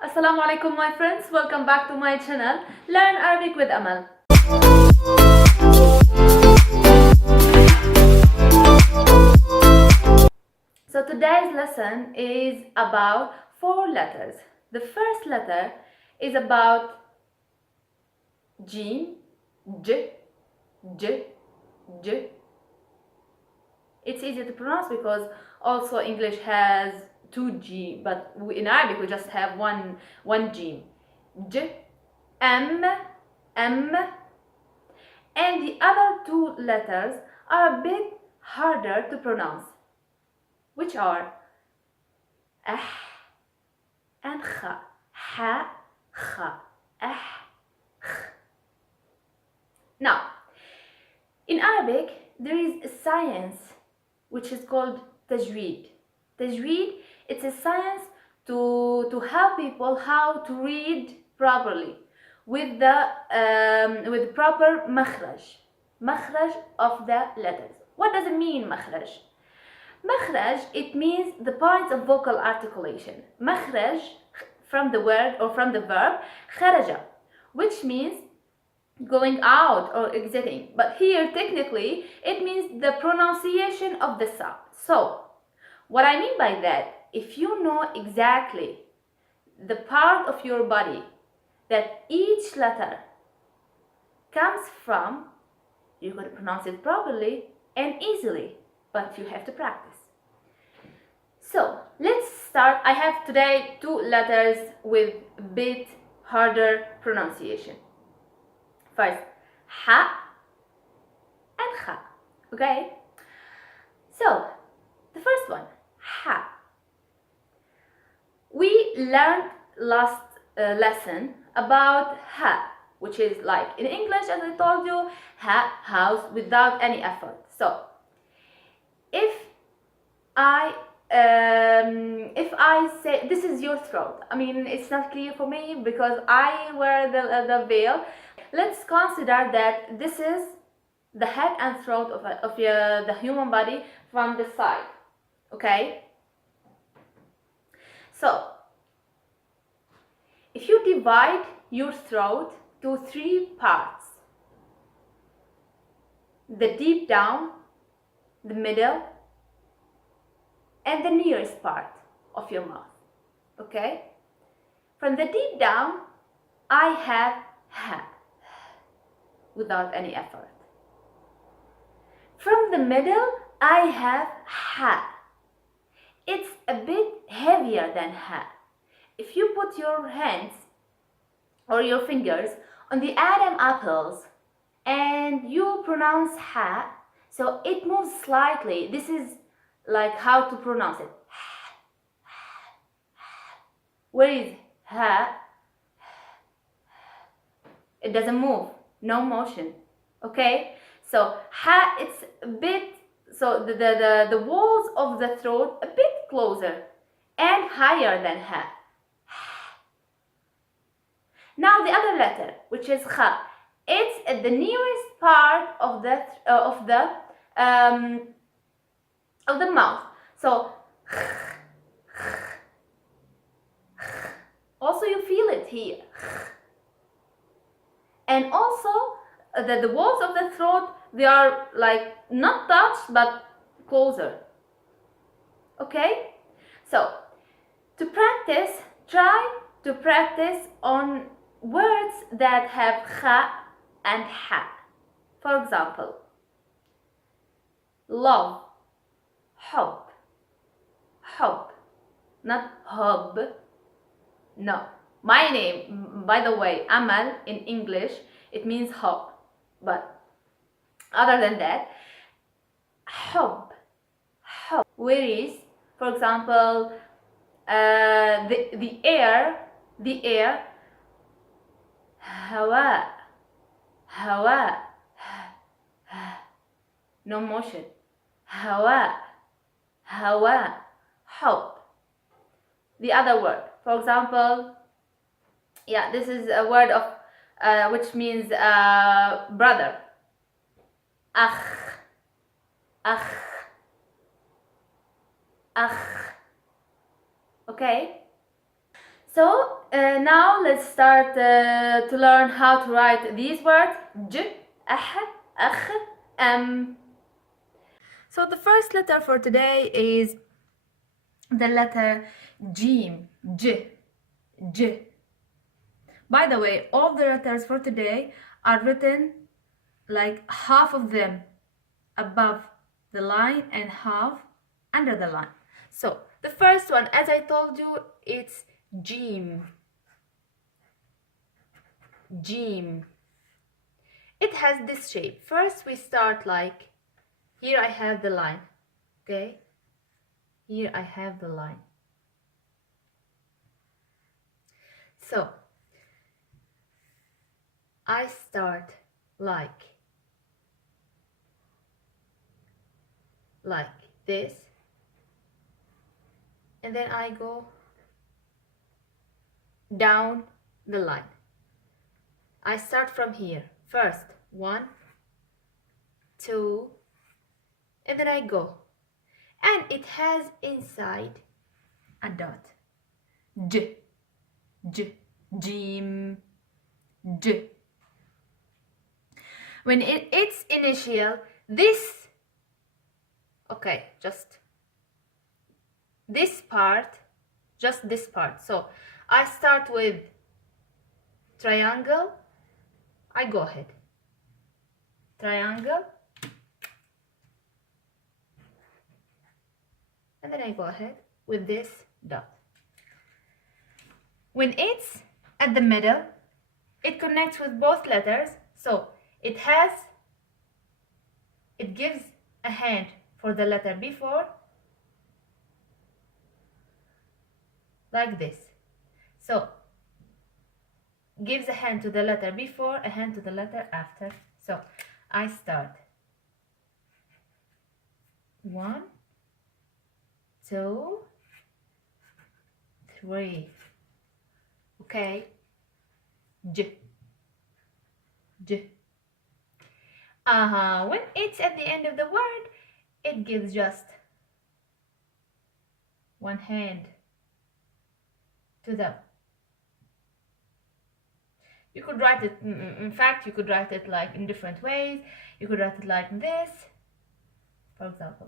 Assalamu alaikum my friends, welcome back to my channel Learn Arabic with Amal. So today's lesson is about 4 letters. The first letter is about Jim, J, J, J. It's easy to pronounce because also English has 2G, but in Arabic we just have one G. J, M, M, and the other 2 letters are a bit harder to pronounce, which are ah and kha, ha, kha, ah, kh. Now, in Arabic, there is a science which is called tajweed. Tajweed, it's a science to help people how to read properly with with proper makhraj of the letters. What does it mean, makhraj? Makhraj, it means the points of vocal articulation. Makhraj, from the word or from the verb kharaja, which means going out or exiting. But here, technically, it means the pronunciation of the sound. So, what I mean by that, if you know exactly the part of your body that each letter comes from, you're going to pronounce it properly and easily, but you have to practice. So, let's start. I have today 2 letters with a bit harder pronunciation. First, ha and kha. Okay? So, the first one, ha. We learned last lesson about ha, which is like in English, as I told you, ha, house, without any effort. So, if I say this is your throat, I mean it's not clear for me because I wear the veil. Let's consider that this is the head and throat of the human body from the side. Okay? So, if you divide your throat to 3 parts, the deep down, the middle, and the nearest part of your mouth. Okay? From the deep down, I have ha without any effort. From the middle, I have ha. It's a bit heavier than ha. If you put your hands or your fingers on the Adam apples and you pronounce ha, so it moves slightly. This is like how to pronounce it. Where is ha? It doesn't move, no motion. Okay? So ha, it's a bit, so the walls of the throat a bit closer and higher than ha. Now the other letter, which is kha, it's at the nearest part of the mouth. So also you feel it here. And also the walls of the throat, they are like not touched but closer. Okay? So to practice, try to practice on words that have kha and ha. For example, love, hub, hub, not hub. No. My name, by the way, Amal in English, it means hub. But other than that, hub, hub. Whereas, for example, the air, hawa, hawa, no motion. Hawa, hawa, hub. The other word, for example, yeah, this is a word of which means brother. Akh, akh, akh. Okay? So now let's start to learn how to write these words. J, ah, akh, So the first letter for today is the letter Jim. J, J. By the way, all the letters for today are written like half of them above the line and half under the line. So the first one, as I told you, it's Jim. Jim. It has this shape. First we start like, here I have the line, okay? Here I have the line. So I start like this, and then I go down the line. I start from here. First, 1, 2, and then I go. And it has inside a dot. J, J, Jim, J. When its initial, this, okay, just this part, just this part. So I start with triangle, I go ahead. Triangle, and then I go ahead with this dot. When it's at the middle, it connects with both letters, so it gives a hand for the letter before, like this. So gives a hand to the letter before, a hand to the letter after. So I start 1, 2, 3. Okay, J, J. When it's at the end of the word, it gives just one hand to them. You could write it, in fact, you could write it like in different ways. You could write it like this, for example.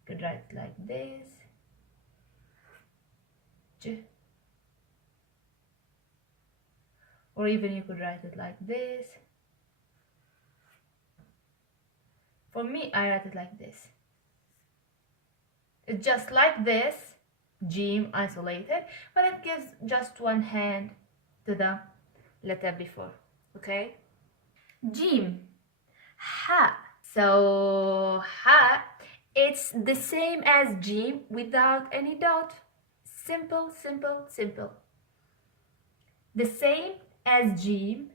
You could write it like this, J. Or even you could write it like this. For me, I write it like this. It's just like this, Jim isolated, but it gives just one hand to the letter before, okay? Jim, ha. So ha, it's the same as Jim without any dot. Simple, simple, simple. The same as Jim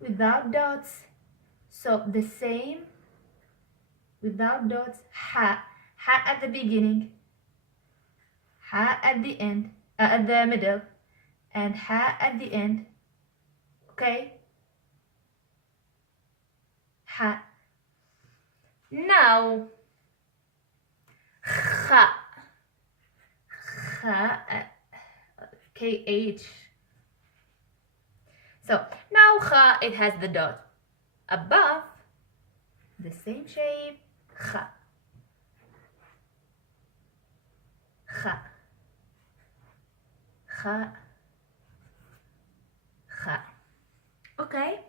without dots. So the same without dots. Ha, ha at the beginning, ha at the end, at the middle, and ha at the end. Okay? Ha. Now, kha. Kha, KH. So now kha, it has the dot. Above, the same shape, kha. Kha. Kha. Kha. Okay?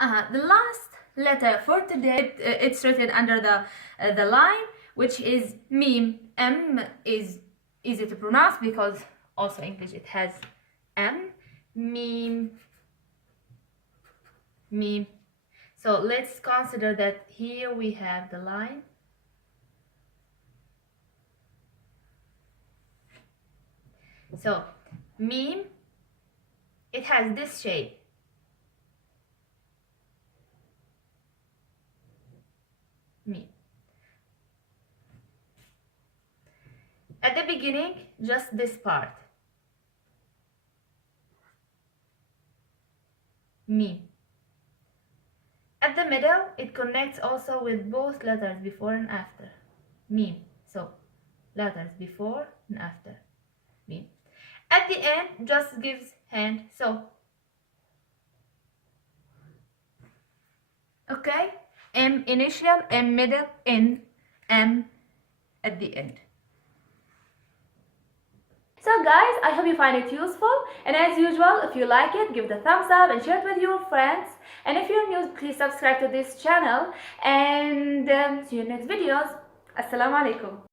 The last letter for today, it's written under the line, which is meme. M is easy to pronounce because also English it has M. Meme. Meme. So let's consider that here we have the line. So meme, it has this shape. Meme. At the beginning, just this part. Meme. At the middle, it connects also with both letters before and after. Meme. So letters before and after meme. At the end, just gives hand so. Okay? M initial, M middle, N, M at the end. So guys, I hope you find it useful, and as usual, if you like it, give the thumbs up and share it with your friends, and if you're new, please subscribe to this channel, and see you in next videos. Assalamu alaikum.